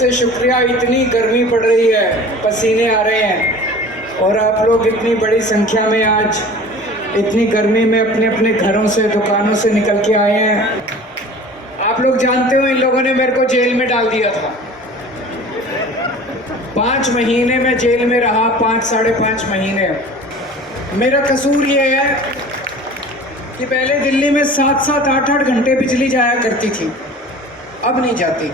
से शुक्रिया। इतनी गर्मी पड़ रही है, पसीने आ रहे हैं और आप लोग इतनी बड़ी संख्या में आज इतनी गर्मी में अपने अपने घरों से, दुकानों से निकल के आए हैं। आप लोग जानते हो इन लोगों ने मेरे को जेल में डाल दिया था। 5 महीने में जेल में रहा, 5-5.5 महीने। मेरा कसूर ये है कि पहले दिल्ली में 7-7, 8-8 घंटे बिजली जाया करती थी, अब नहीं जाती,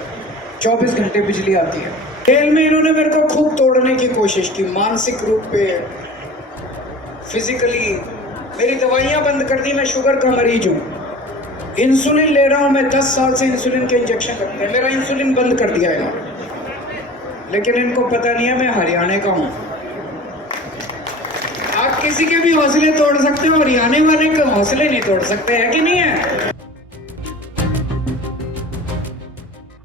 24 घंटे बिजली आती है। जेल में इन्होंने मेरे को खूब तोड़ने की कोशिश की, मानसिक रूप पे, फिजिकली। मेरी दवाइयाँ बंद कर दी, मैं शुगर का मरीज हूँ, इंसुलिन ले रहा हूँ मैं, 10 साल से इंसुलिन के इंजेक्शन करते हैं, मेरा इंसुलिन बंद कर दिया है। लेकिन इनको पता नहीं है मैं हरियाणा का हूँ। आप किसी के भी हौसले तोड़ सकते हो, हरियाणा वाले के हौसले नहीं तोड़ सकते, है कि नहीं है?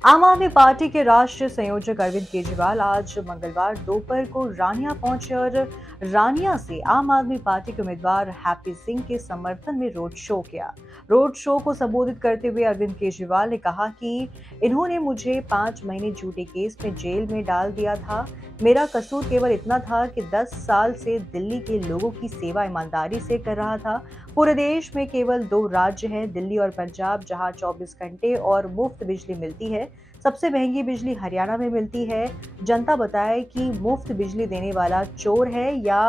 आम आदमी पार्टी के राष्ट्रीय संयोजक अरविंद केजरीवाल आज मंगलवार दोपहर को रानिया पहुंचे और रानिया से आम आदमी पार्टी के उम्मीदवार हैप्पी सिंह के समर्थन में रोड शो किया। रोड शो को संबोधित करते हुए अरविंद केजरीवाल ने कहा कि इन्होंने मुझे 5 महीने झूठे केस में जेल में डाल दिया था। मेरा कसूर केवल इतना था कि 10 साल से दिल्ली के लोगों की सेवा ईमानदारी से कर रहा था। पूरे देश में केवल 2 राज्य हैं, दिल्ली और पंजाब, जहां 24 घंटे और मुफ्त बिजली मिलती है। सबसे महंगी बिजली हरियाणा में मिलती है। जनता बताए कि मुफ्त बिजली देने वाला चोर है या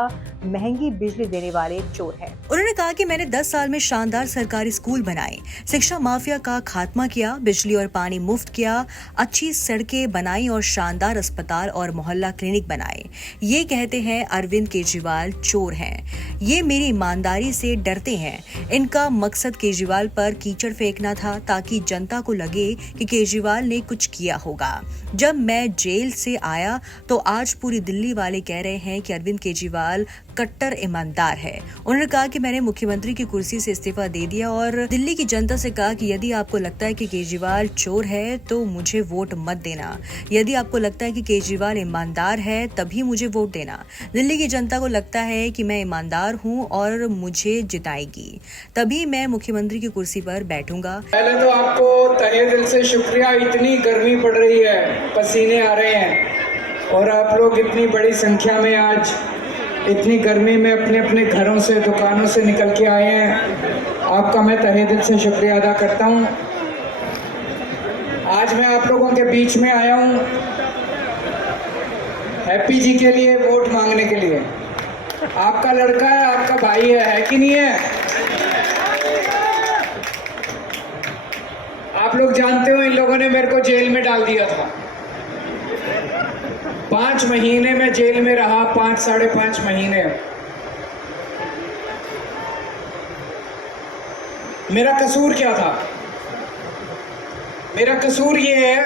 महंगी बिजली देने वाले चोर हैं। उन्होंने कहा कि मैंने 10 साल में शानदार सरकारी स्कूल बनाए, शिक्षा माफिया का खात्मा किया, बिजली और पानी मुफ्त किया, अच्छी सड़कें बनाई और शानदार अस्पताल और मोहल्ला क्लिनिक बनाए। ये कहते हैं अरविंद केजरीवाल चोर हैं। ये मेरी ईमानदारी से डरते हैं। इनका मकसद केजरीवाल पर कीचड़ फेंकना था ताकि जनता को लगे कि केजरीवाल ने कुछ किया होगा। जब मैं जेल से आया तो आज पूरी दिल्ली वाले कह रहे हैं कि अरविंद केजरीवाल कट्टर ईमानदार है। उन्होंने कहा कि मैंने मुख्यमंत्री की कुर्सी से इस्तीफा दे दिया और दिल्ली की जनता से कहा कि यदि आपको लगता है कि केजरीवाल चोर है तो मुझे वोट मत देना। यदि आपको लगता है कि केजरीवाल ईमानदार है तभी मुझे वोट देना। दिल्ली की जनता को लगता है कि मैं ईमानदार हूँ और मुझे जिताएगी, तभी मैं मुख्यमंत्री की कुर्सी पर बैठूंगा। पहले तो आपको तहे दिल से शुक्रिया। इतनी गर्मी पड़ रही है, पसीने आ रहे हैं और आप लोग इतनी बड़ी संख्या में आज इतनी गर्मी में अपने अपने घरों से, दुकानों से निकल के आए हैं। आपका मैं तहे दिल से शुक्रिया अदा करता हूं। आज मैं आप लोगों के बीच में आया हूं हैप्पी जी के लिए वोट मांगने के लिए। आपका लड़का है, आपका भाई है कि नहीं है? आप लोग जानते हो इन लोगों ने मेरे को जेल में डाल दिया था। 5 महीने में जेल में रहा, 5-5.5 महीने। मेरा कसूर क्या था? मेरा कसूर ये है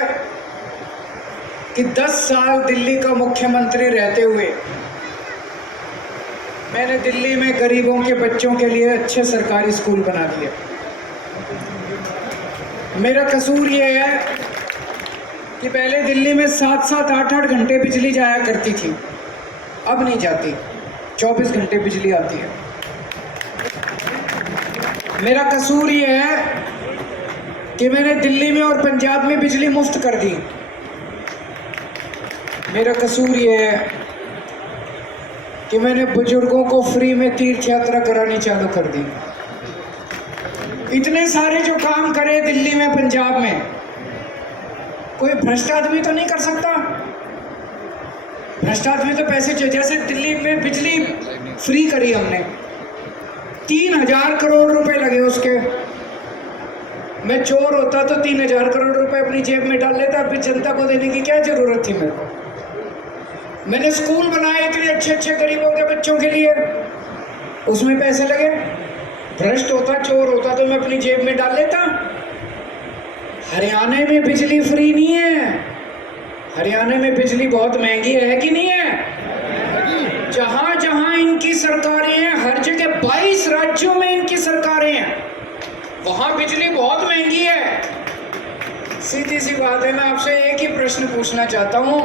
कि 10 साल दिल्ली का मुख्यमंत्री रहते हुए मैंने दिल्ली में गरीबों के बच्चों के लिए अच्छे सरकारी स्कूल बना दिए। मेरा कसूर ये है कि पहले दिल्ली में 7-7, 8-8 घंटे बिजली जाया करती थी, अब नहीं जाती, 24 घंटे बिजली आती है। मेरा कसूर ये है कि मैंने दिल्ली में और पंजाब में बिजली मुफ्त कर दी। मेरा कसूर ये है कि मैंने बुजुर्गों को फ्री में तीर्थ यात्रा करानी चालू कर दी। इतने सारे जो काम करे दिल्ली में, पंजाब में, कोई भ्रष्ट आदमी तो नहीं कर सकता। भ्रष्ट आदमी तो पैसे चाहिए। जैसे दिल्ली में बिजली फ्री करी हमने, 3000 करोड़ रुपए लगे उसके। मैं चोर होता तो 3000 करोड़ रुपए अपनी जेब में डाल लेता, फिर जनता को देने की क्या जरूरत थी मेरे को? मैंने स्कूल बनाए इतने अच्छे अच्छे गरीबों के बच्चों के लिए, उसमें पैसे लगे। भ्रष्ट होता, चोर होता तो मैं अपनी जेब में डाल लेता। हरियाणा में बिजली फ्री नहीं है, हरियाणा में बिजली बहुत महंगी है कि नहीं है? जहां जहां इनकी सरकारें हैं, हर जगह 22 राज्यों में इनकी सरकारें हैं, वहां बिजली बहुत महंगी है। सीधी सी बात है, मैं आपसे एक ही प्रश्न पूछना चाहता हूं,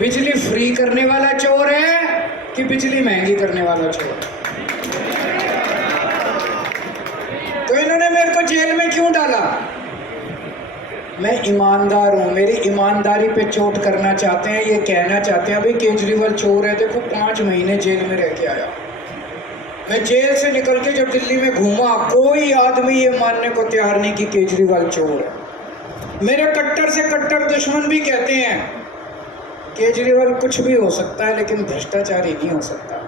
बिजली फ्री करने वाला चोर है कि बिजली महंगी करने वाला चोर? तो इन्होंने मेरे को जेल में क्यों डाला? मैं ईमानदार हूँ, मेरी ईमानदारी पे चोट करना चाहते हैं, ये कहना चाहते हैं भाई केजरीवाल चोर है। देखो 5 महीने जेल में रह के आया, मैं जेल से निकल के जब दिल्ली में घूमा, कोई आदमी ये मानने को तैयार नहीं कि केजरीवाल चोर है। मेरे कट्टर से कट्टर दुश्मन भी कहते हैं केजरीवाल कुछ भी हो सकता है लेकिन भ्रष्टाचारी नहीं हो सकता।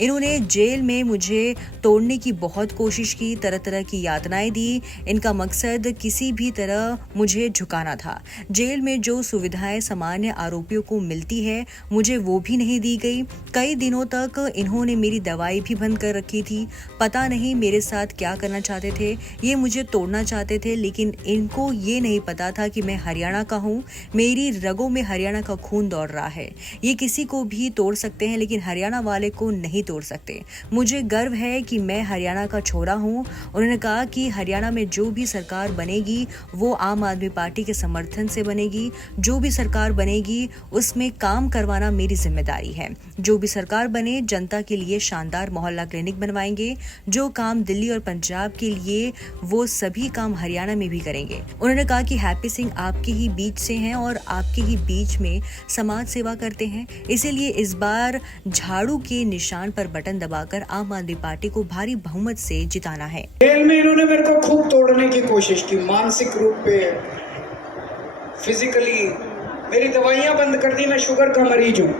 इन्होंने जेल में मुझे तोड़ने की बहुत कोशिश की, तरह तरह की यातनाएं दी। इनका मकसद किसी भी तरह मुझे झुकाना था। जेल में जो सुविधाएं सामान्य आरोपियों को मिलती है मुझे वो भी नहीं दी गई। कई दिनों तक इन्होंने मेरी दवाई भी बंद कर रखी थी। पता नहीं मेरे साथ क्या करना चाहते थे। ये मुझे तोड़ना चाहते थे लेकिन इनको ये नहीं पता था कि मैं हरियाणा का हूँ। मेरी रगों में हरियाणा का खून दौड़ रहा है। ये किसी को भी तोड़ सकते हैं लेकिन हरियाणा वाले को नहीं तोड़ सकते। मुझे गर्व है कि मैं हरियाणा का छोरा हूं। उन्होंने कहा कि हरियाणा में जो भी सरकार बनेगी वो आम आदमी पार्टी के समर्थन से बनेगी। जो भी सरकार बनेगी उसमें काम करवाना मेरी जिम्मेदारी है। जो भी सरकार बने जनता के लिए शानदार मोहल्ला क्लिनिक बनवाएंगे। जो काम दिल्ली और पंजाब के लिए वो सभी काम हरियाणा में भी करेंगे। उन्होंने कहा कि हैप्पी सिंह आपके ही बीच से हैं और आपके ही बीच में समाज सेवा करते हैं, इसीलिए इस बार झाड़ू के निशान पर बटन दबाकर आम आदमी पार्टी को भारी बहुमत से जिताना है। जेल में इन्होंने मेरे को खूब तोड़ने की कोशिश की, मानसिक रूप पे, फिजिकली। मेरी दवाइयां बंद कर दी। मैं शुगर का मरीज हूँ,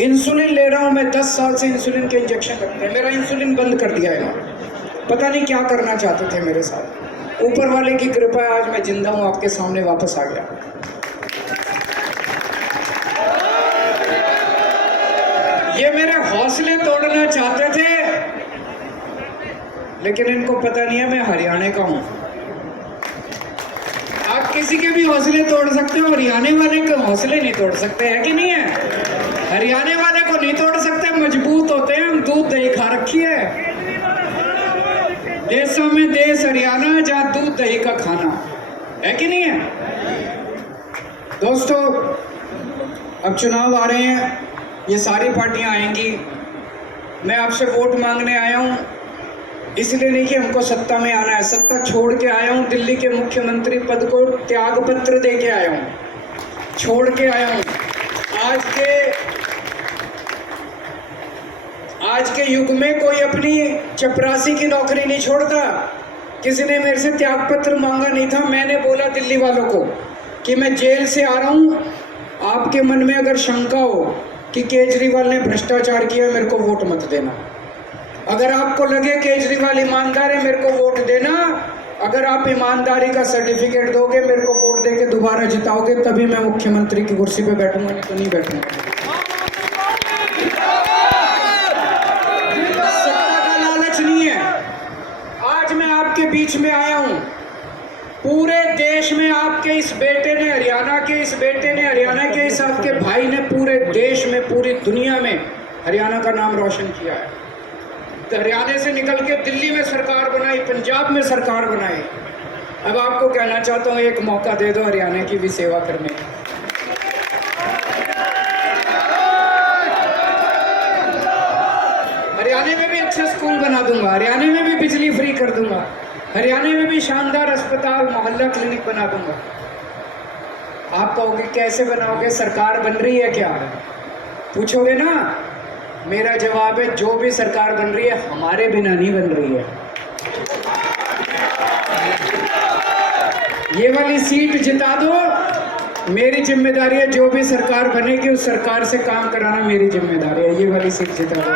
इंसुलिन ले रहा हूँ मैं। 10 साल से इंसुलिन के इंजेक्शन लगते हैं, मेरा इंसुलिन बंद कर दिया है। पता नहीं क्या करना चाहते थे मेरे साथ। ऊपर वाले की कृपा है आज मैं जिंदा हूँ, आपके सामने वापस आ गया। ये मेरे हौसले तोड़ना चाहते थे लेकिन इनको पता नहीं है मैं हरियाणा का हूं। आप किसी के भी हौसले तोड़ सकते हो, हरियाणा वाले के हौसले नहीं तोड़ सकते, है कि नहीं है? हरियाणा वाले को नहीं तोड़ सकते, मजबूत होते हैं हम। दूध दही खा रखी है, देशों में देश हरियाणा, जहां दूध दही का खाना, है कि नहीं है? दोस्तों अब चुनाव आ रहे हैं, ये सारी पार्टियां आएंगी। मैं आपसे वोट मांगने आया हूं, इसलिए नहीं कि हमको सत्ता में आना है। सत्ता छोड़ के आया हूं, दिल्ली के मुख्यमंत्री पद को त्याग पत्र दे के आया हूं, छोड़ के आया हूं। आज के युग में कोई अपनी चपरासी की नौकरी नहीं छोड़ता। किसी ने मेरे से त्याग पत्र मांगा नहीं था। मैंने बोला दिल्ली वालों को कि मैं जेल से आ रहा हूं, आपके मन में अगर शंका हो कि केजरीवाल ने भ्रष्टाचार किया, मेरे को वोट मत देना। अगर आपको लगे केजरीवाल ईमानदार है, मेरे को वोट देना। अगर आप ईमानदारी का सर्टिफिकेट दोगे, मेरे को वोट देके दोबारा जिताओगे, तभी मैं मुख्यमंत्री की कुर्सी पे बैठूंगा, नहीं तो नहीं बैठूंगा। सत्ता का लालच नहीं है। आज मैं आपके बीच में आया हूं, पूरे देश में आपके इस बेटे ने, हरियाणा के इस बेटे ने, हरियाणा के इस आपके भाई ने पूरे देश में, पूरी दुनिया में हरियाणा का नाम रोशन किया है। हरियाणा से निकल के दिल्ली में सरकार बनाई, पंजाब में सरकार बनाई। अब आपको कहना चाहता हूँ एक मौका दे दो हरियाणा की भी सेवा करने की। हरियाणा में भी अच्छे स्कूल बना दूंगा, हरियाणा में भी बिजली फ्री कर दूंगा, हरियाणा में भी शानदार अस्पताल, मोहल्ला क्लिनिक बना दूंगा। आप कहोगे कैसे बनाओगे, सरकार बन रही है क्या, पूछोगे ना? मेरा जवाब है जो भी सरकार बन रही है हमारे बिना नहीं बन रही है। ये वाली सीट जिता दो, मेरी जिम्मेदारी है। जो भी सरकार बनेगी उस सरकार से काम कराना मेरी जिम्मेदारी है। ये वाली सीट जिता दो।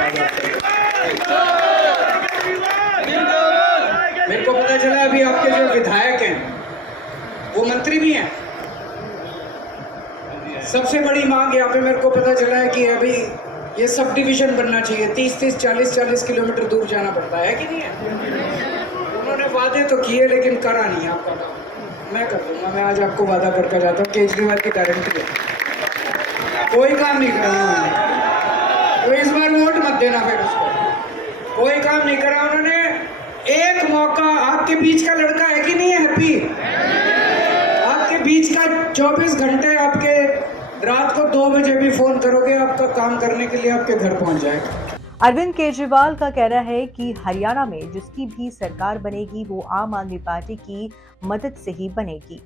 मेरे को पता चला अभी आपके जो विधायक हैं वो मंत्री भी हैं। सबसे बड़ी मांग यहाँ पे मेरे को पता चला है कि अभी ये सब डिवीजन बनना चाहिए। 30-30, 40-40 किलोमीटर दूर जाना पड़ता है कि नहीं है? उन्होंने वादे तो किए लेकिन करा नहीं आपका काम। मैं कर दूंगा, मैं आज आपको वादा करके जाता हूँ, केजरीवाल की गारंटी है। कोई काम नहीं करा उन्होंने, तो इस बार वोट मत देना फिर उसको। कोई काम नहीं करा उन्होंने। एक मौका, आपके बीच का लड़का है कि नहीं है हैप्पी? आपके बीच का 24 घंटे, आपके रात को 2 बजे भी फोन करोगे, आपका काम करने के लिए आपके घर पहुंच जाएगा। अरविंद केजरीवाल का कहना है कि हरियाणा में जिसकी भी सरकार बनेगी वो आम आदमी पार्टी की मदद से ही बनेगी।